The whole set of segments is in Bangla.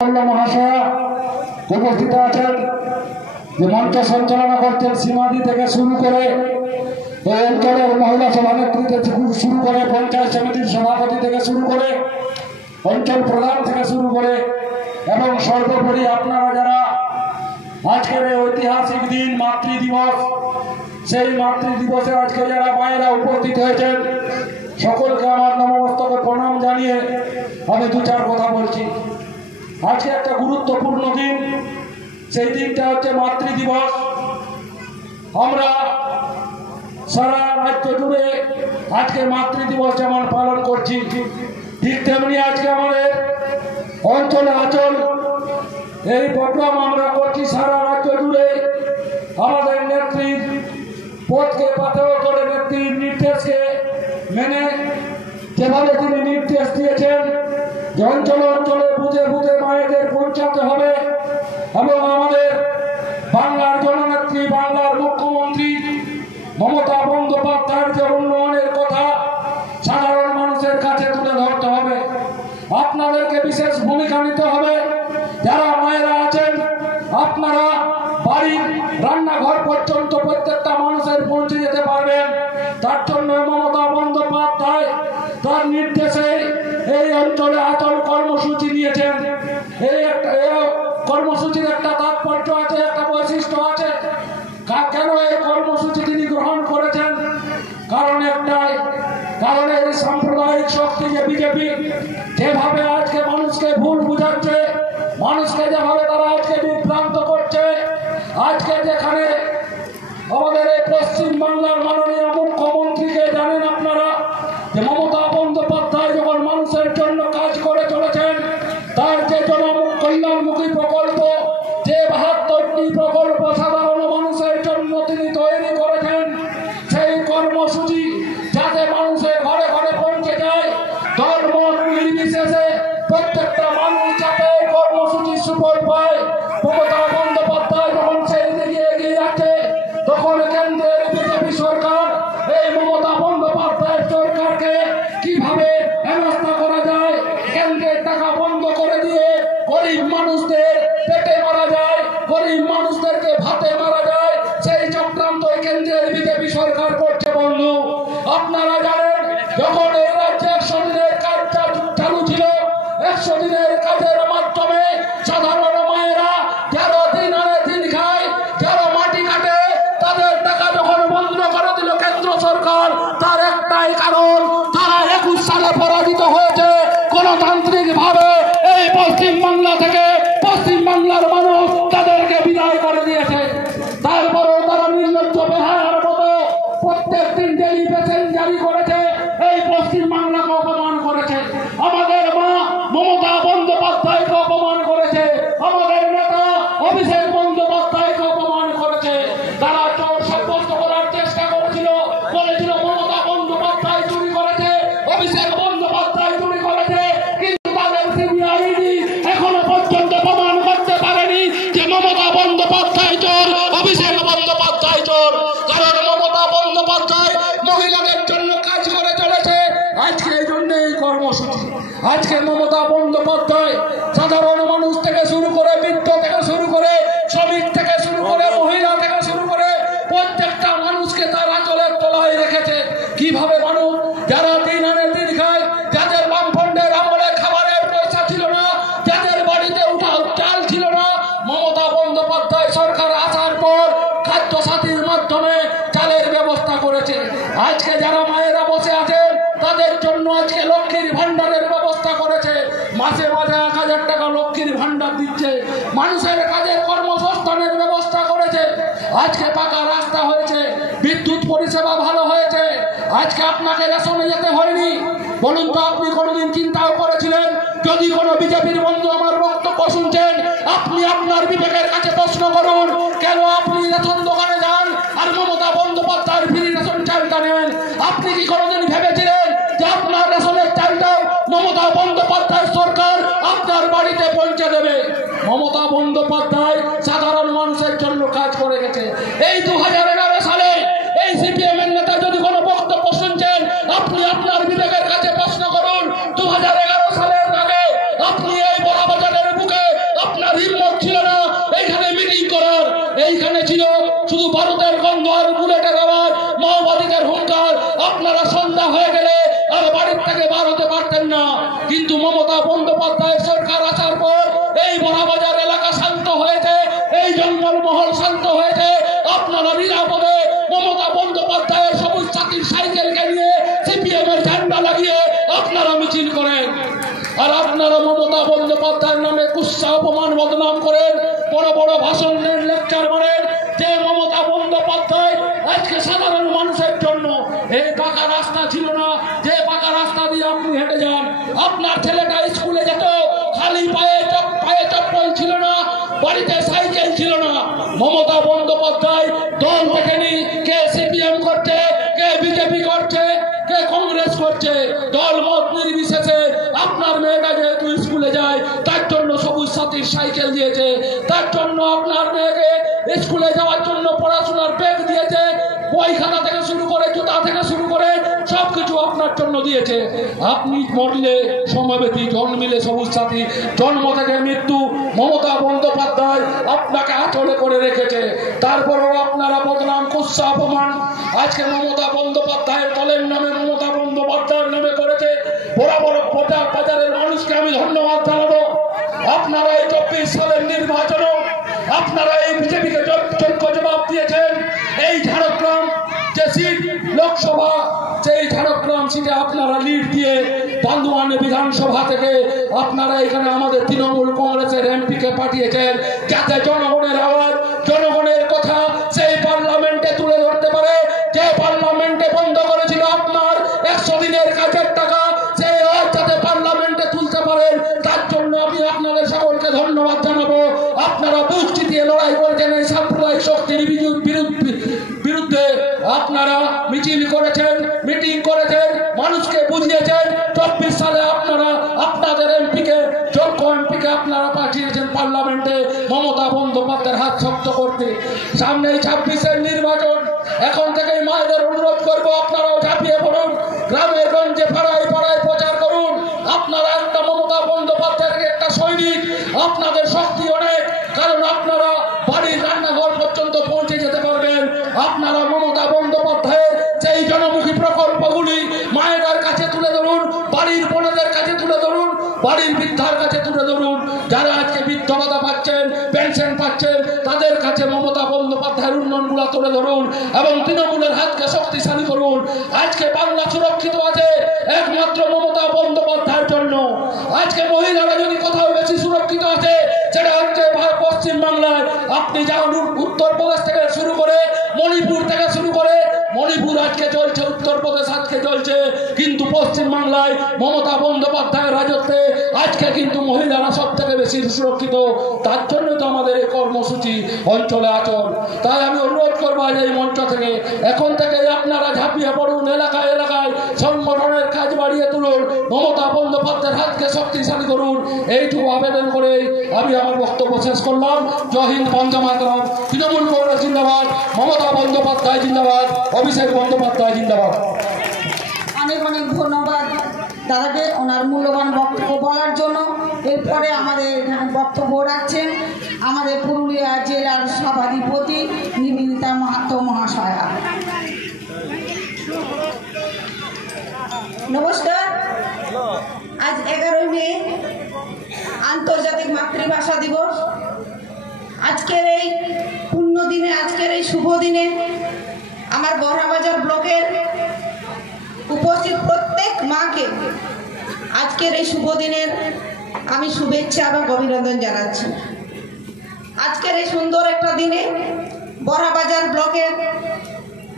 মহাশয়া উপস্থিত আছেন, যে মঞ্চ সঞ্চালনা করছেন সীমাদি থেকে শুরু করে এই অঞ্চলের মহিলা সভানেত্রী থেকে শুরু করে পঞ্চায়েত সমিতির সভাপতি থেকে শুরু করে অঞ্চল প্রধান থেকে শুরু করে এবং সর্বোপরি আপনারা যারা আজকের এই ঐতিহাসিক দিন মাতৃ দিবস, সেই মাতৃ দিবসে আজকে যারা মায়েরা উপস্থিত হয়েছেন সকলকে আমার নমস্তকে প্রণাম জানিয়ে আমি দু চার কথা বলছি। আজকে একটা গুরুত্বপূর্ণ দিন, সেই দিনটা হচ্ছে মাতৃ দিবস। আমরা সারা রাজ্য জুড়ে আজকে মাতৃ দিবস যেমন পালন করছি, ঠিক তেমনি আজকে আমাদের অঞ্চলে আচল এই প্রোগ্রাম আমরা করছি সারা রাজ্য জুড়ে। আমাদের নেত্রীর পথকে পাথেয় করে, নেত্রীর নির্দেশকে মেনে যেভাবে তিনি নির্দেশ দিয়েছেন যে অঞ্চলে অঞ্চলে বুঝে বুঝে মায়েদের পৌঁছাতে হবে, এবং আমাদের বাংলার জননেত্রী, বাংলার মুখ্যমন্ত্রী মমতা বন্দ্যোপাধ্যায়ের যে উন্নয়নের কথা সাধারণ মানুষের কাছে তুলে ধরতে হবে। আপনাদেরকে বিশেষ ভূমিকা নিতে হবে। যারা মায়েরা আছেন আপনারা বাড়ির রান্নাঘর পর্যন্ত প্রত্যেকটা মানুষের পৌঁছে যেতে পারবেন। তার জন্য মমতা বন্দ্যোপাধ্যায় তার নির্দেশে এই অঞ্চলে আচল কর্মসূচি নিয়েছেন। এই কর্মসূচির একটা তাৎপর্য আছে, একটা বৈশিষ্ট্য আছে। কেন এই কর্মসূচি তিনি গ্রহণ করেছেন? কারণ একটাই, কারণ এই সাম্প্রদায়িক শক্তি যে বিজেপি যেভাবে আজকে মানুষকে ভুল বুঝাচ্ছে, মানুষকে যেভাবে তারা আজকে বিভ্রান্ত করছে, আজকে যেখানে আমাদের এই পশ্চিম বাংলার মাননীয় মুখ্যমন্ত্রীকে জানেন আপনারা যে মমতা বন্দ্যোপাধ্যায় যখন মানুষের জন্য কাজ করে চলেছেন, তার যে জনকল্যাণমুখী প্রকল্প, যে ৭২টি প্রকল্প সাধারণ মানুষের জন্য তিনি তৈরি করেছেন, সেই কর্মসূচি যাতে মানুষের ঘরে ঘরে পৌঁছে যায়, ধর্ম নির্বিশেষে প্রত্যেকটা মানুষ যাতে এই কর্মসূচির সুফল পায়। মমতা বন্দ্যোপাধ্যায় যখন সেই দিকে এগিয়ে যাচ্ছে, তখন কেন্দ্রের বিজেপি সরকার এই মমতা বন্দ্যোপাধ্যায়ের সরকারকে কিভাবে ব্যবস্থা করা যায়, কেন্দ্রের টাকা বন্ধ করে দিয়ে গরিব মানুষদের পেটে মারা যায়, গরিব মানুষদেরকে ভাতে মারা যায়, সেই চক্রান্ত কেন্দ্রের বিজেপি সরকার করছে। বন্ধু, আপনারা জানেন যখন এই রাজ্যে ১০০ দিনের কাজ চালু ছিল, ১০০ দিনের কাজের মাধ্যমে সাধারণ মায়েরা যারা দিন আনে দিন খায়, যারা মাটি কাটে, তাদের টাকা যখন বন্ধ করে দিল কেন্দ্র সরকার, তার একটাই কারণ, তারা ২১ সালে পরাজিত হয়েছে গণতান্ত্রিক ভাবে। এই পশ্চিম বাংলা থেকে পশ্চিম বাংলার মানুষ তাদেরকে বিদায় করে দিয়েছে। তারপরেও তারা নির্লজ্জ বেহায়ার মতো প্রত্যেক দিন ডেলিগেশন জারি করেছে, এই পশ্চিম বাংলাকে অপমান করেছে। আমাদের মা মমতা বন্দ্যোপাধ্যায়কে অপমান করেছে, আমাদের নেতা অভিষেক বন্দ্যোপাধ্যায়কে অপমান করেছে। তারা চোর সাব্যস্ত করার চেষ্টা করেছিল, বলেছিল মমতা বন্দ্যোপাধ্যায় চুরি করেছে, অভিষেক বন্দ্যোপাধ্যায় চুরি করেছে, কিন্তু তাদের সিবিআই এখনো পর্যন্ত প্রমাণ করতে পারেনি যে মমতা বন্দ্যোপাধ্যায় চোর, অভিষেক বন্দ্যোপাধ্যায় চোর। কারণ মমতা বন্দ্যোপাধ্যায় মহিলাদের জন্য কাজ করে চলেছে। আজকে এই জন্য এই কর্মসূচি, আজকে মমতা বন্দ্যোপাধ্যায় সাধারণ মানুষ থেকে শুরু করে, বৃদ্ধ থেকে শুরু করে, শ্রমিক থেকে শুরু করে, মহিলা থেকে শুরু করে প্রত্যেকটা মানুষকে তার আঁচলের তলায় রেখেছে। কিভাবে মানুষ যারা দিন আনে দিন খায়, যাদের বামফ্রন্টের আমলে খাবারের পয়সা ছিল না, যাদের বাড়িতে চাল ছিল না, মমতা বন্দ্যোপাধ্যায় সরকার আসার পর খাদ্য সাথীর মাধ্যমে চালের ব্যবস্থা করেছে। আজকে যারা মায়েরা বসে আছেন তাদের জন্য আজকে লক্ষ্মীর ভান্ডারের ব্যবস্থা করেছে, মাসে মাসে ১,০০০ টাকা লক্ষ্মীর ভান্ডার দিচ্ছে, মানুষের কাজের কর্মসংস্থানের ব্যবস্থা করেছে। আজকে পাকা রাস্তা হয়েছে, বিদ্যুৎ পরিষেবা ভালো হয়েছে। আজকে আপনাকে রেশনে যেতে হয়নি। বলুন তো, আপনি কোনোদিন চিন্তাও করেছিলেন? যদি কোনো বিজেপির বন্ধু আমার বক্তব্য শুনছেন, আপনি আপনার বিবেকের কাছে প্রশ্ন করুন, কেন আপনি রেশন দোকানে যান আর মমতা বন্দ্যোপাধ্যায়ের ফ্রি রেশন চালটা নেন? আপনি কি কোনোদিন ভেবেছিলেন যে আপনার রেশনের চালটাও মমতা বন্দ্যোপাধ্যায়ের সরকার আপনার বাড়িতে পৌঁছে দেবে? মমতা বন্দ্যোপাধ্যায় সাধারণ মানুষের জন্য কাজ করে গেছে। এই ২০১১ সালে এই সিপিএম এর নেতা যদি কোনো বক্তব্য শুনছেন, আপনি আপনার বিবেকের কাছে প্রশ্ন করুন, ২০১১ সালের আগে আপনি এই বড়বাজারের বুকে কুৎসা অপমান বদনাম করেন, বড় বড় ভাষণ দেন, লেকচার মারেন যে মমতা বন্দ্যোপাধ্যায় আজকে সাধারণ মানুষের জন্য এই পাকা রাস্তা ছিল না, যে পাকা রাস্তা দিয়ে আপনি হেঁটে যান, আপনার ছেলেটা স্কুলে যেত খালি পায়ে চপ্পল ছিল না, বাড়িতে সাইকেল ছিল না। মমতা বন্দ্যোপাধ্যায় দল দেখেনি, কে সিপিএম করছে, কে বিজেপি করছে, কে কংগ্রেস করছে, দল মত নির্বিশেষে আপনার মেয়েটা যেহেতু স্কুলে যায় তার জন্য সবুজ সাথীর সাইকেল দিয়েছে, তার জন্য আপনার মেয়েকে স্কুলে যাওয়ার জন্য পড়াশোনার ব্যাগ দিয়েছে, বই খাতা থেকে শুরু করে জুতা থেকে শুরু করে সবকিছু আপনার জন্য দিয়েছে। আপনি মরলে সমবেতী, জন্মিলে সবুজ সাথী, জন্ম থেকে মৃত্যু মমতা বন্দ্যোপাধ্যায় আপনাকে আঁচলে করে রেখেছে। তারপরেও আপনারা বদনাম কুৎসা অপমান আজকে মমতা বন্দ্যোপাধ্যায়ের দলের নামে, মমতা বন্দ্যোপাধ্যায়ের নামে করেছে। বড় বড় বাজারের মানুষকে আমি ধন্যবাদ জানাবো। আপনারা এই 24 সালের নির্বাচনও আপনারা এই বিজেপিকে যোগ্য জবাব দিয়েছেন। এই ঝাড়গ্রাম যে সিট লোকসভা, সেই ঝাড়গ্রাম সিটে আপনারা লিড দিয়ে বান্দোয়ান বিধানসভা থেকে আপনারা এখানে আমাদের তৃণমূল কংগ্রেসের এমপিকে পাঠিয়েছেন, যাতে জনগণের আওয়াজ, জনগণের কথা সেই পার্লামেন্টে তুলে ধরতে পারে। যে পার্লামেন্টে বন্ধ করেছিল আপনার 100 দিনের কাজের টাকা, সেই আওয়াজ যাতে পার্লামেন্টে তুলতে পারেন, তার জন্য আমি আপনাদের সকলকে ধন্যবাদ জানাবো। আপনারা বুক চিতিয়ে লড়াই করেছেন এই সাম্প্রদায়িক শক্তির বিরুদ্ধে। আপনারা মিছিল করেছেন, মিটিং করেছেন, মানুষকে বুঝিয়েছেন। 24 সালে আপনারা আপনাদের এমপিকে, যোগ্য এমপিকে আপনারা পাঠিয়েছেন পার্লামেন্টে মমতা বন্দ্যোপাধ্যায়ের হাত শক্ত করতে। সামনে 26-এর নির্বাচন, এখন থেকেই মায়েদের অনুরোধ করবো আপনারাও ঝাঁপিয়ে পড়ুন, গ্রামে গঞ্জে পাড়ায় পাড়ায় প্রচার করুন। আপনারা একটা মমতা বন্দ্যোপাধ্যায়ের একটা সৈনিক, আপনাদের শক্তি অনেক, কারণ আপনারা বাড়ির রান্নাঘর পর্যন্ত পৌঁছে যেতে পারবেন। আপনারা মমতা বন্দ্যোপাধ্যায়ের সেই জনমুখী প্রকল্পগুলি মায়েদের কাছে তুলে ধরুন, বাড়ির বোনেদের কাছে তুলে ধরুন, বাড়ির বৃদ্ধার কাছে তুলে ধরুন। যারা আজকে বৃদ্ধ ভাতা পাচ্ছেন, পেনশন পাচ্ছেন, তাদের কাছে মমতা বন্দ্যোপাধ্যায়ের উন্নয়নগুলো তুলে ধরুন এবং তৃণমূলের হাতকে শক্তিশালী করুন। আজকে বাংলা সুরক্ষিত আছে একমাত্র মমতা বন্দ্যোপাধ্যায়ের জন্য। আজকে মহিলারা যদি কোথাও বেশি সুরক্ষিত আছে সেটা হচ্ছে পশ্চিম বাংলায়। আপনি যান উত্তরপ্রদেশ থেকে শুরু করে, মণিপুর থেকে শুরু করে, মণিপুর আজকে চলছে, উত্তরপ্রদেশ আজকে চলছে, কিন্তু পশ্চিম বাংলায় মমতা বন্দ্যোপাধ্যায়ের রাজত্বে আজকে কিন্তু মহিলারা সব থেকে বেশি সুরক্ষিত। তার জন্য তো আমাদের এই কর্মসূচি অঞ্চলে আচরণ। তাই আমি অনুরোধ করবো এই মঞ্চ থেকে, এখন থেকে আপনারা ঝাঁপিয়ে পড়ুন, এলাকায় এলাকায় সংগঠনের কাজ বাড়িয়ে তুলুন, মমতা বন্দ্যোপাধ্যায়ের হাতকে শক্তিশালী করুন। এইটুকু আবেদন করে আমি আমার বক্তব্য শেষ করলাম। জয় হিন্দ, বন্দে মাতরম। তৃণমূল কংগ্রেস জিন্দাবাদ, মমতা বন্দ্যোপাধ্যায় জিন্দাবাদ, অভিষেক বন্দ্যোপাধ্যায় জিন্দাবাদ। অনেক অনেক ধন্যবাদ দাদাকে ওনার মূল্যবান বক্তব্য বলার জন্য। এরপরে আমাদের এখানে বক্তব্য রাখছেন আমাদের পুরুলিয়া জেলার সভাধিপতি নিবেদিতা মাহাতো মহাশয়া। নমস্কার। আজ 11 মে আন্তর্জাতিক মাতৃভাষা দিবস। আজকের এই পুণ্য দিনে, আজকের এই শুভ দিনে আমার বড়াবাজার ব্লকের উপস্থিত প্রত্যেক মাকে আজকের এই শুভ দিনের আমি শুভেচ্ছা এবং অভিনন্দন জানাচ্ছি। আজকের এই সুন্দর একটা দিনে বড়াবাজার ব্লকের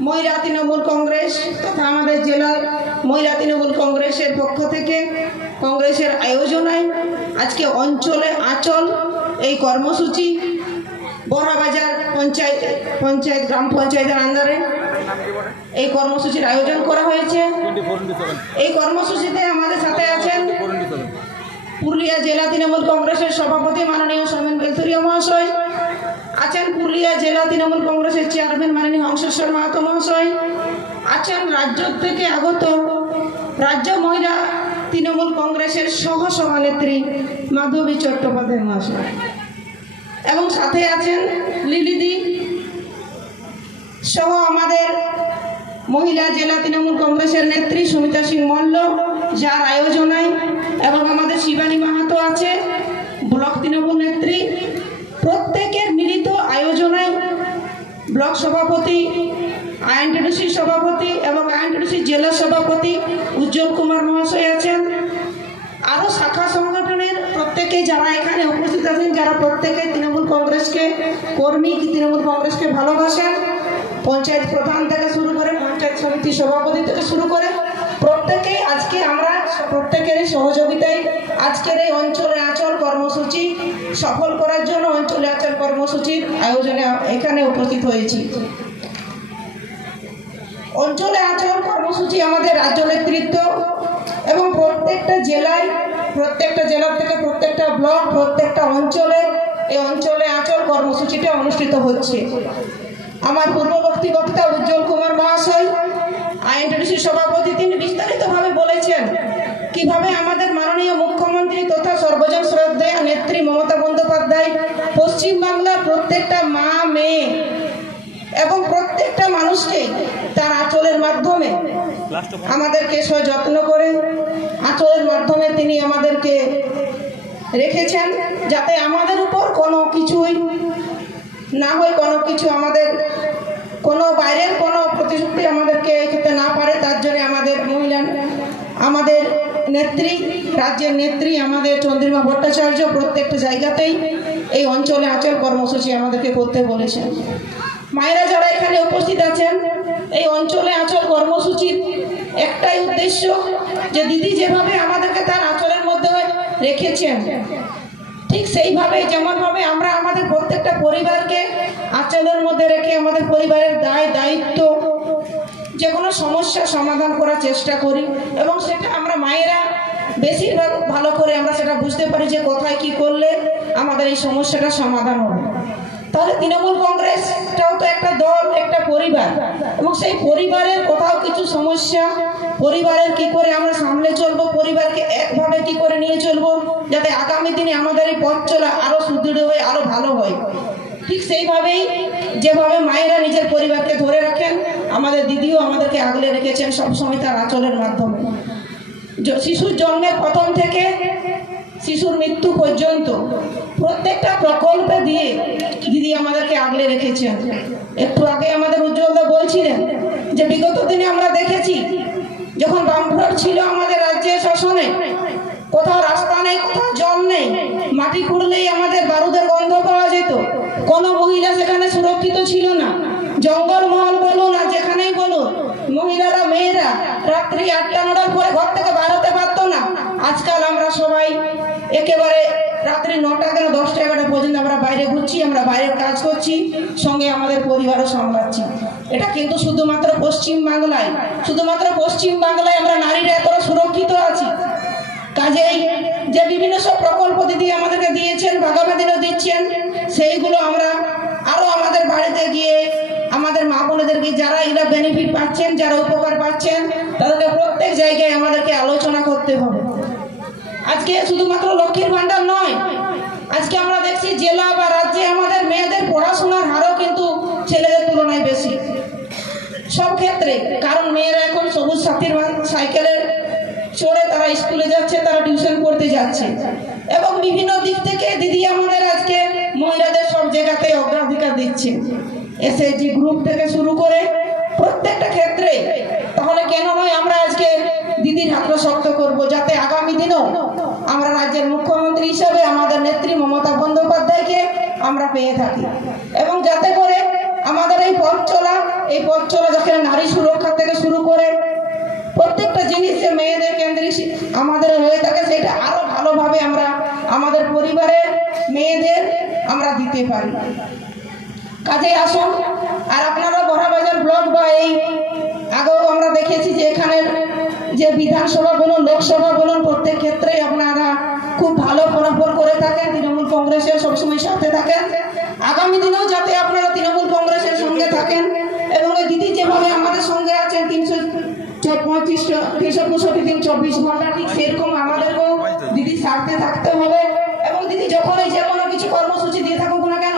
মহিলা তৃণমূল কংগ্রেস তথা আমাদের জেলার মহিলা তৃণমূল কংগ্রেসের পক্ষ থেকে কংগ্রেসের আয়োজনায় আজকে অঞ্চলে আঁচল এই কর্মসূচি বড়াবাজার পঞ্চায়েত গ্রাম পঞ্চায়েতের আন্ডারে এই কর্মসূচির আয়োজন করা হয়েছে। এই কর্মসূচিতে আমাদের সাথে আছেন পুরুলিয়া জেলা তৃণমূল কংগ্রেসের সভাপতি মাননীয় সৌমেন বেলতুরিয়া মহাশয়, আছেন পুরুলিয়া জেলা তৃণমূল কংগ্রেসের চেয়ারম্যান মাননীয় হংসেশ্বর মাহাতো মহাশয়, আছেন রাজ্য থেকে আগত রাজ্য মহিলা তৃণমূল কংগ্রেসের সহ সভানেত্রী মাধবী চট্টোপাধ্যায় মহাশয়, এবং সাথে আছেন লিলিদি সহ আমাদের মহিলা জেলা তৃণমূল কংগ্রেসের নেত্রী সুমিতা সিং মল্ল, যার আয়োজনায়, এবং আমাদের শিবানী মাহাতো আছে ব্লক তৃণমূল নেত্রী। প্রত্যেকের মিলিত আয়োজনায় ব্লক সভাপতি, আইএনটিডিসি সভাপতি এবং আইএনটিডিসি জেলা সভাপতি উজ্জ্বল কুমার মহাশয় আছেন। আরও শাখা সংগঠনের প্রত্যেক প্রত্যেককে যারা এখানে উপস্থিত আছেন, যারা প্রত্যেকে তৃণমূল কংগ্রেসকে কর্মী, তৃণমূল কংগ্রেসকে ভালোবাসেন, পঞ্চায়েত প্রধান থেকে শুরু করে পঞ্চায়েত সমিতি সভাপতি থেকে শুরু করে প্রত্যেকেই আজকে আমরা প্রত্যেকের সহযোগিতায় আজকের এই অঞ্চলে আঁচল কর্মসূচি সফল করার জন্য অঞ্চলে আঁচল কর্মসূচির আয়োজনে এখানে উপস্থিত হয়েছি। অঞ্চলে আঁচল কর্মসূচি আমাদের রাজ্য নেতৃত্ব এবং প্রত্যেকটা জেলায়, প্রত্যেকটা জেলা থেকে প্রত্যেকটা ব্লক, প্রত্যেকটা অঞ্চলে এই অঞ্চলে আঁচল কর্মসূচিটা অনুষ্ঠিত হচ্ছে। আমার পূর্ববর্তী বক্তা উজ্জ্বল কুমার মহাশয়, আইএনটিটিসি সভাপতি, তিনি বিস্তারিতভাবে বলেছেন কিভাবে আমাদের মাননীয় মুখ্যমন্ত্রী তথা সর্বজন শ্রদ্ধেয় নেত্রী মমতা বন্দ্যোপাধ্যায় পশ্চিমবাংলার প্রত্যেকটা মা, মেয়ে এবং প্রত্যেকটা মানুষকে তার আঁচলের মাধ্যমে আমাদেরকে সযত্ন করে আঁচলের মাধ্যমে তিনি আমাদেরকে রেখেছেন, যাতে আমাদের উপর কোনো কিছুই না হয়, কোনো কিছু আমাদের কোনো বাইরের কোনো প্রতিশ্রুতি আমাদেরকে খেতে না পারে। তার জন্য আমাদের মহিলা, আমাদের নেত্রী, রাজ্যের নেত্রী আমাদের চন্দ্রিমা ভট্টাচার্য প্রত্যেকটা জায়গাতেই এই অঞ্চলে আঁচল কর্মসূচি আমাদেরকে করতে বলেছেন। মায়েরা যারা এখানে উপস্থিত আছেন, এই অঞ্চলে আঁচল কর্মসূচির একটাই উদ্দেশ্য যে দিদি যেভাবে আমাদেরকে তার আঁচলের মধ্যে রেখেছেন, ঠিক সেইভাবে যেমনভাবে আমরা আমাদের প্রত্যেকটা পরিবারকে আঁচলের মধ্যে রেখে আমাদের পরিবারের দায়িত্ব যে কোনো সমস্যা সমাধান করার চেষ্টা করি এবং সেটা আমরা মায়েরা বেশিরভাগ ভালো করে আমরা সেটা বুঝতে পারি যে কোথায় কি করলে আমাদের এই সমস্যাটা সমাধান হবে। তাহলে তৃণমূল কংগ্রেসটাও তো একটা দল, একটা পরিবার, এবং সেই পরিবারের কোথাও কিছু সমস্যা, পরিবারের কি করে আমরা সামলে চলবো, পরিবারকে একভাবে কি করে নিয়ে চলবো যাতে আগামী দিনে আমাদের এই পথ চলা আরো সুদৃঢ় হয়, আরো ভালো হয়। ঠিক সেইভাবেই যেভাবে মায়েরা নিজের পরিবারকে ধরে রাখেন, আমাদের দিদিও আমাদেরকে আগলে রেখেছেন সবসময় তার আঁচলের মাধ্যমে। শিশুর জন্মের প্রথম থেকে শিশুর মৃত্যু পর্যন্ত প্রত্যেকটা প্রকল্পে দিয়ে দিদি আমাদেরকে আগলে রেখেছেন। একটু আগে আমাদের উজ্জ্বলদা বলছিলেন যে বিগত দিনে আমরা দেখেছি যখন বামফ্রন্ট ছিল আমাদের রাজ্যের শাসনে, কোথাও রাস্তা নেই, কোথাও জল নেই, মাটি খুঁড়লেই আমাদের বারুদের গন্ধ পাওয়া যেত, কোনো মহিলা সেখানে সুরক্ষিত ছিল না। জঙ্গলমহল বলুন আর যেখানেই বলুন, মহিলারা, মেয়েরা রাত্রি 8টা-9টার পরে ঘর থেকে বার হতে পারতো না। আজকাল আমরা সবাই একেবারে রাত্রি 9টা কেন 10টা-11টা পর্যন্ত আমরা বাইরে ঘুরছি, আমরা বাইরের কাজ করছি, সঙ্গে আমাদের পরিবারও সামলাচ্ছি। এটা কিন্তু শুধুমাত্র পশ্চিমবাংলায়, শুধুমাত্র পশ্চিমবাংলায় আমরা নারীরা এতটা সুরক্ষিত আছি। কাজেই যে বিভিন্ন সব প্রকল্প দিদি আমাদেরকে দিয়েছেন, ভাগাভাগিও দিচ্ছেন, সেইগুলো আমরা আরো আমাদের বাড়িতে গিয়ে আমাদের মা বোনেদেরকে যারা এরা বেনিফিট পাচ্ছেন, যারা উপকার পাচ্ছেন, তাদেরকে প্রত্যেক জায়গায় আমাদেরকে আলোচনা করতে হবে। আজকে শুধুমাত্র লক্ষ্মীর ভান্ডার নয়, আজকে আমরা দেখছি জেলা বা রাজ্যে আমাদের মেয়েদের পড়াশোনার হারও কিন্তু ছেলেদের তুলনায় বেশি সব ক্ষেত্রে। কারণ মেয়েরা এখন সবুজ সাথীর সাইকেলে চড়ে তারা স্কুলে যাচ্ছে, তারা টিউশন পড়তে যাচ্ছে, এবং বিভিন্ন দিক থেকে দিদি আমাদের আজকে মহিলাদের সব জায়গাতে অগ্রাধিকার দিচ্ছে, এসএসজি গ্রুপ থেকে শুরু করে প্রত্যেকটা ক্ষেত্রে। তাহলে কেন নয় আমরা আজকে দিদির হাতটা শক্ত করবো, যাতে আগামী দিনেও আমরা রাজ্যের মুখ্যমন্ত্রী হিসাবে আমাদের নেত্রী মমতা বন্দ্যোপাধ্যায়কে আমরা পেয়ে থাকি, এবং যাতে করে আমাদের এই পথ চলা যেখানে নারী সুরক্ষা থেকে শুরু করে প্রত্যেকটা জিনিস যে মেয়েদের কেন্দ্রিক আমাদের হয়ে থাকে, সেটা আরো ভালোভাবে আমরা আমাদের পরিবারের মেয়েদের আমরা দিতে পারি। কাজে আসুন, আর আপনারা বড়াবাজার ব্লক বা এই আগেও আমরা দেখেছি যে এখানের যে বিধানসভা বলুন, লোকসভা বলুন, প্রত্যেক ক্ষেত্রে আপনারা খুব ভালো ফলাফল করে থাকেন, তৃণমূল কংগ্রেসের সবসময় সাথে থাকেন। আগামী দিনেও যাতে আপনারা তৃণমূল কংগ্রেসের সঙ্গে থাকেন, এবং দিদি যেভাবে আমাদের সঙ্গে আছেন 365 দিন 24 ঘন্টা, ঠিক সেরকম আমাদেরকেও দিদি সাথে থাকতে হবে। এবং দিদি যখনই যে কোনো কিছু কর্মসূচি দিয়ে থাকুক না কেন,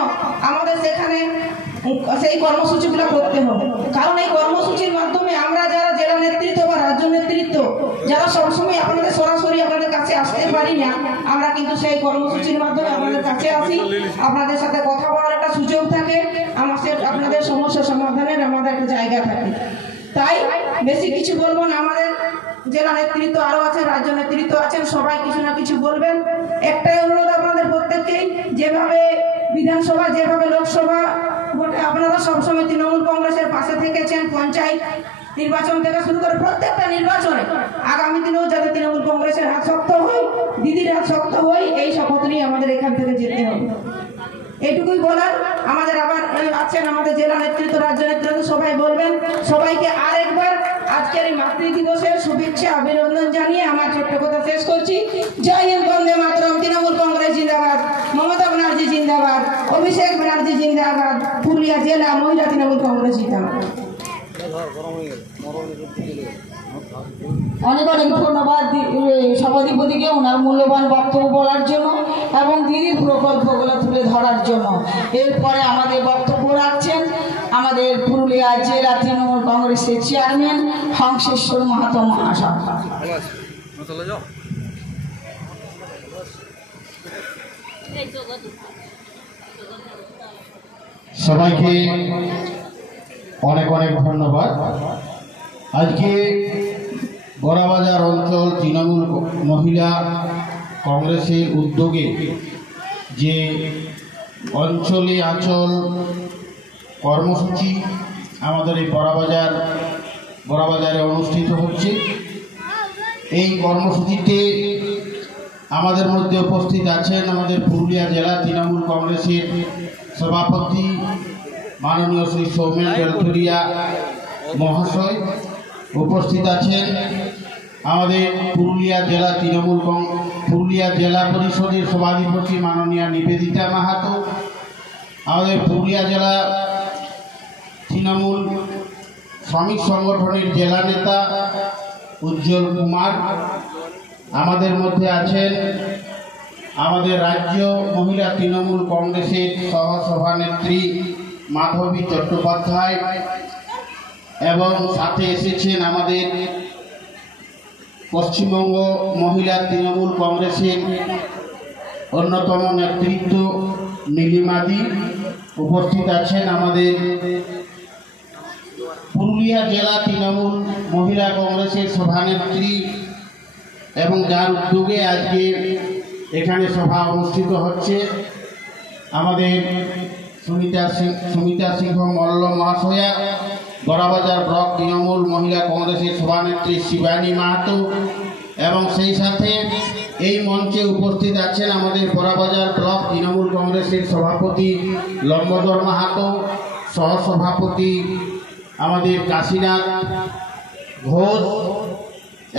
আমাদের সেখানে সেই কর্মসূচিগুলো করতে হবে। কারণ এই কর্মসূচির মাধ্যমে আমরা যারা জেলা নেতৃত্ব বা রাজ্য নেতৃত্ব যারা সবসময় আপনাদের সরাসরি আপনাদের কাছে আসতে পারি না, আমরা কিন্তু সেই কর্মসূচির মাধ্যমে আপনাদের কাছে আসি, আপনাদের সাথে কথা বলার একটা সুযোগ থাকে, আমাদের আপনাদের সমস্যা সমাধানের আমাদের একটা জায়গা থাকে। তাই বেশি কিছু বলবো না, আমাদের জেলা নেতৃত্ব আরো আছেন, রাজ্য নেতৃত্ব আছেন, সবাই কিছু না কিছু বলবেন। একটাই অনুরোধ আপনাদের প্রত্যেককেই, যেভাবে বিধানসভা যেভাবে লোকসভা ভোটে আপনারা সবসময় তৃণমূল কংগ্রেসের পাশে থেকেছেন, পঞ্চায়েত নির্বাচন থেকে শুরু করে প্রত্যেকটা নির্বাচনে আগামী দিনেও যাতে তৃণমূল কংগ্রেসের হাত শক্ত হয়, দিদির হাত শক্ত হয়, এই শপথ নিয়ে আমাদের এখান থেকে যেতে হবে। এইটুকুই বলার। আমাদের আবার আছেন আমাদের জেলা নেতৃত্ব, রাজ্য নেতৃত্ব, সবাই বলবেন। সবাইকে আরেকবার আজকের এই মাতৃ দিবসের শুভেচ্ছা অভিনন্দন জানিয়ে আমার ছোট্ট কথা শেষ করছি। জয় হিন্দ, বন্দে মাতরম, তৃণমূল কংগ্রেস জিন্দাবাদ, মমতা ব্যানার্জি জিন্দাবাদ, অভিষেক ব্যানার্জি জিন্দাবাদ, পুরুলিয়া জেলা মহিলা তৃণমূল কংগ্রেস জিন্দাবাদ। অনেক অনেক ধন্যবাদ সভাধিপতিকে ওনার মূল্যবান বক্তব্য বলার জন্য এবং দিদির প্রকল্পগুলো তুলে ধরার জন্য। এরপরে আমাদের বক্তব্য রাখছেন আমাদের পুরুলিয়া জেলা তৃণমূল কংগ্রেসের চেয়ারম্যান হংসেশ্বর মাহাতো মহাশয়। সবাইকে অনেক অনেক ধন্যবাদ। আজকে বড়াবাজার অঞ্চল তৃণমূল মহিলা কংগ্রেসের উদ্যোগে যে অঞ্চলে আচল কর্মসূচি আমাদের এই বড়াবাজারে অনুষ্ঠিত হচ্ছে, এই কর্মসূচিতে আমাদের মধ্যে উপস্থিত আছেন আমাদের পুরুলিয়া জেলা তৃণমূল কংগ্রেসের সভাপতি মাননীয় শ্রী সৌমেন বেলথরিয়া মহাশয়, উপস্থিত আছেন আমাদের পুরুলিয়া জেলা পরিষদের সভাধিপতি মাননীয়া নিবেদিতা মাহাতো, আমাদের পুরুলিয়া জেলা তৃণমূল শ্রমিক সংগঠনের জেলা নেতা উজ্জ্বল কুমার, আমাদের মধ্যে আছেন আমাদের রাজ্য মহিলা তৃণমূল কংগ্রেসের সহসভানেত্রী মাধবী চট্টোপাধ্যায়, এবং সাথে এসেছেন আমাদের পশ্চিমবঙ্গ মহিলা তৃণমূল কংগ্রেসের অন্যতম নেতৃত্ব নীলিমাদি, উপস্থিত আছেন আমাদের পুরুলিয়া জেলা তৃণমূল মহিলা কংগ্রেসের সভানেত্রী এবং যার উদ্যোগে আজকে এখানে সভা অনুষ্ঠিত হচ্ছে আমাদের সুমিতা সিংহ মল্ল মহাশয়া, বড়াবাজার ব্লক তৃণমূল মহিলা কংগ্রেসের সভানেত্রী শিবানী মাহাতো, এবং সেই সাথে এই মঞ্চে উপস্থিত আছেন আমাদের বড়াবাজার ব্লক তৃণমূল কংগ্রেসের সভাপতি লম্বোদর মাহাতো, সহসভাপতি আমাদের কাশীনাথ ঘোষ,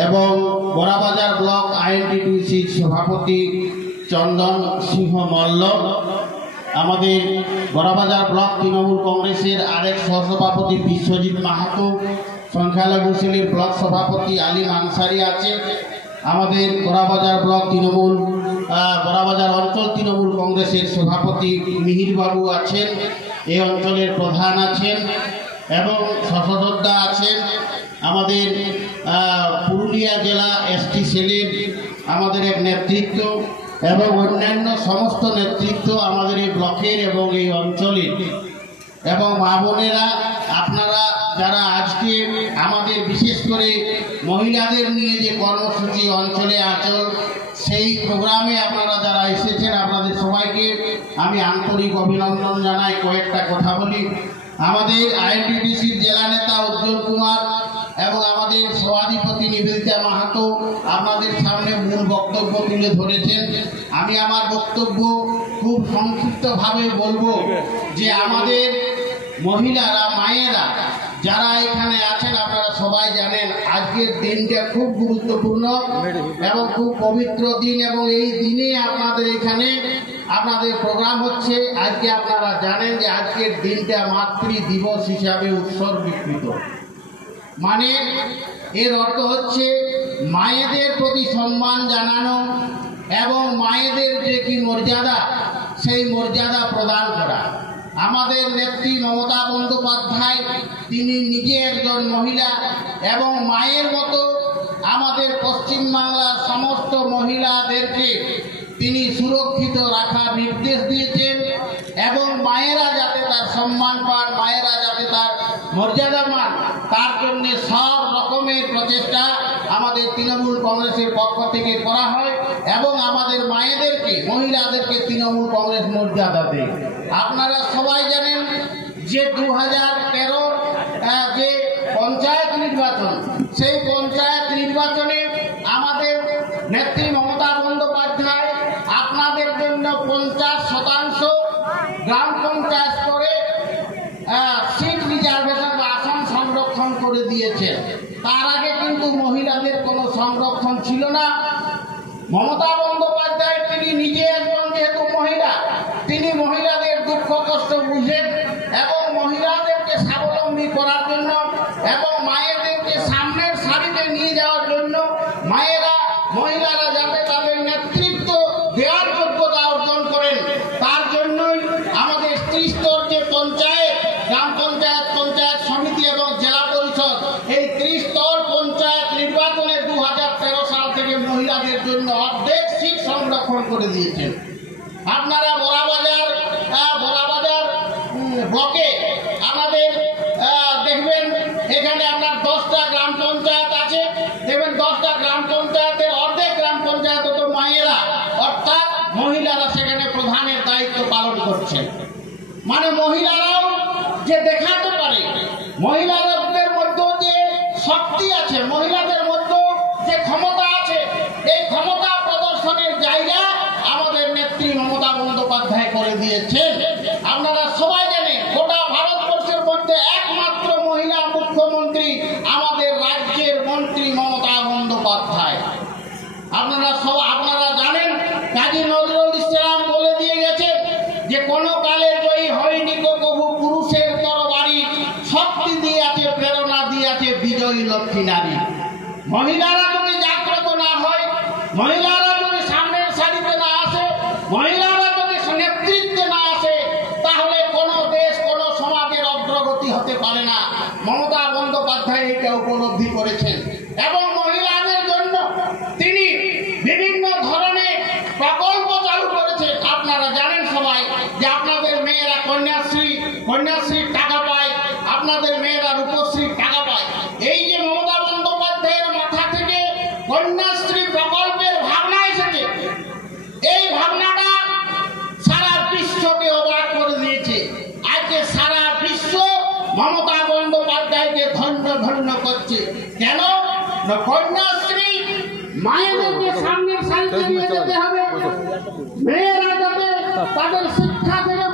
এবং বড়াবাজার ব্লক আইএনটিটিউসির সভাপতি চন্দন সিংহ মল্ল, আমাদের বড়াবাজার ব্লক তৃণমূল কংগ্রেসের আরেক সহসভাপতি বিশ্বজিৎ মাহাতো, সংখ্যালঘু সেলের ব্লক সভাপতি আলিম আনসারি আছেন, আমাদের বড়াবাজার অঞ্চল তৃণমূল কংগ্রেসের সভাপতি মিহিরবাবু আছেন, এই অঞ্চলের প্রধান আছেন, এবং সশোধরদা আছেন, আমাদের পুরুলিয়া জেলা এসটি সেলের আমাদের এক নেতৃত্ব, এবং অন্যান্য সমস্ত নেতৃত্ব আমাদের এই ব্লকের এবং এই অঞ্চলের, এবং মা বোনেরা আপনারা যারা আজকে আমাদের বিশেষ করে মহিলাদের নিয়ে যে কর্মসূচি অঞ্চলে আচল সেই প্রোগ্রামে আপনারা যারা এসেছেন আপনাদের সবাইকে আমি আন্তরিক অভিনন্দন জানাই। কয়েকটা কথা বলি। আমাদের আইএনটিটিসির জেলা নেতা উজ্জ্বল কুমার এবং আমাদের সভাধিপতি নিবেদিতা মাহাতো আপনাদের সামনে মূল বক্তব্য তুলে ধরেছেন। আমি আমার বক্তব্য খুব সংক্ষিপ্তভাবে বলবো যে আমাদের মহিলারা, মায়েরা যারা এখানে আছেন আপনারা সবাই জানেন আজকের দিনটা খুব গুরুত্বপূর্ণ এবং খুব পবিত্র দিন, এবং এই দিনে আপনাদের এখানে আপনাদের প্রোগ্রাম হচ্ছে। আজকে আপনারা জানেন যে আজকের দিনটা মাতৃ দিবস হিসাবে উৎসর্গীকৃত, মানে এর অর্থ হচ্ছে মায়েদের প্রতি সম্মান জানানো এবং মায়েদের যে কি মর্যাদা সেই মর্যাদা প্রদান করা। আমাদের নেত্রী মমতা বন্দ্যোপাধ্যায় তিনি নিজে একজন মহিলা এবং মায়ের মতো আমাদের পশ্চিমবাংলার সমস্ত মহিলাদেরকে তিনি সুরক্ষিত রাখার নির্দেশ দিয়েছেন, এবং মায়েরা যাতে তার সম্মান পান, মায়েরা যাতে তার মর্যাদামান, তার জন্য সব রকমের প্রচেষ্টা আমাদের তৃণমূল কংগ্রেসের পক্ষ থেকে করা হয় এবং আমাদের মায়েদেরকে, মহিলাদেরকে তৃণমূল কংগ্রেস মর্যাদা দেয়। আপনারা সবাই জানেন যে 2013 যে পঞ্চায়েত নির্বাচন, সেই পঞ্চায়েত নির্বাচনে আমাদের নেত্রী মমতা বন্দ্যোপাধ্যায় আপনাদের জন্য 50% গ্রাম পঞ্চায়েত করে সিট রিজার্ভেশন বা আসন সংরক্ষণ করে দিয়েছেন। তার আগে কিন্তু মহিলাদের কোনো সংরক্ষণ ছিল না। মমতা বন্দ্যোপাধ্যায় তিনি নিজে একজন যেহেতু মহিলা, তিনি মহিলাদের দুঃখ কষ্ট বুঝেন এবং মহিলাদেরকে স্বাবলম্বী করার জন্য এবং মায়েদেরকে সামনের সারিতে নিয়ে যাওয়ার জন্য, মহিলারা যাতে তাদের নেতৃত্ব দেওয়ার যোগ্যতা অর্জন করেন, তার জন্যই আমাদের ত্রিস্তর যে পঞ্চায়েত, গ্রাম পঞ্চায়েত, পঞ্চায়েত সমিতি এবং জেলা পরিষদ, এই ত্রিস্তর পঞ্চায়েত নির্বাচনে 2013 সাল থেকে মহিলাদের জন্য অর্ধেক সিট সংরক্ষণ করে দিয়েছেন। আপনারা বড়াবাজার ব্লকে আমাদের দেখবেন এখানে আপনার 10টা গ্রাম পঞ্চায়েত আছে, দেখবেন 10টা গ্রাম পঞ্চায়েতের অর্ধেক গ্রাম পঞ্চায়েত তো মায়েরা, অর্থাৎ মহিলারা সেখানে প্রধানের দায়িত্ব পালন করছেন। মানে মহিলারাও যে দেখাতে পারে, মহিলাদের মধ্যে যে শক্তি আছে, মহিলাদের মধ্যে যে ক্ষমতা আছে, এই ক্ষমতা প্রদর্শনের জায়গা আমাদের নেত্রী মমতা বন্দ্যোপাধ্যায় করে দিয়েছেন। আপনারা সবাই জানেন গোটা ভারতবর্ষের মধ্যে একমাত্র মহিলা মুখ্যমন্ত্রী আমাদের রাজ্যের মন্ত্রী মমতা বন্দ্যোপাধ্যায়। আপনারা জানেন কাজী নজরুল ইসলাম বলে দিয়ে গেছেন যে কোন কালে জয়ী হয়নি কবু পুরুষের তরবারি, শক্তি দিয়ে আছে, প্রেরণা দিয়ে আছে বিজয়ী লক্ষ্মী নারী। মহিলারা যদি জাগ্রত না হয়, মহিলারা যদি সামনের সারিতে না আসে, মহিলারা যদি নেতৃত্বে না আসে, তাহলে কোনো দেশ, কোনো সমাজের অগ্রগতি হতে পারে না। মমতা বন্দ্যোপাধ্যায় এটা উপলব্ধি করেছেন এবং মহিলাদের জন্য তিনি বিভিন্ন ধরনের প্রকল্প চালু করেছেন। আপনারা জানেন সবাই যে আপনাদের মেয়েরা কন্যাশ্রীর টাকা পায়, আপনাদের মেয়েরা রূপশ্রীর টাকা পায়। এই যে মমতা বন্দ্যোপাধ্যায়ের মাথা থেকে কন্যাশ্রী প্রকল্পের ভাবনা এসেছে, এই ভাবনাটা সারা বিশ্বকে অবাক করে দিয়েছে। আজকে সারা বিশ্ব মমতা বন্দ্যোপাধ্যায়কে ধন্য ধন্য করছে। কেন? কন্যাশ্রী মায়েদেরকে সামনের সারিতে নিয়ে যেতে হবে, মেয়েরা যাতে তাদের শিক্ষা থেকে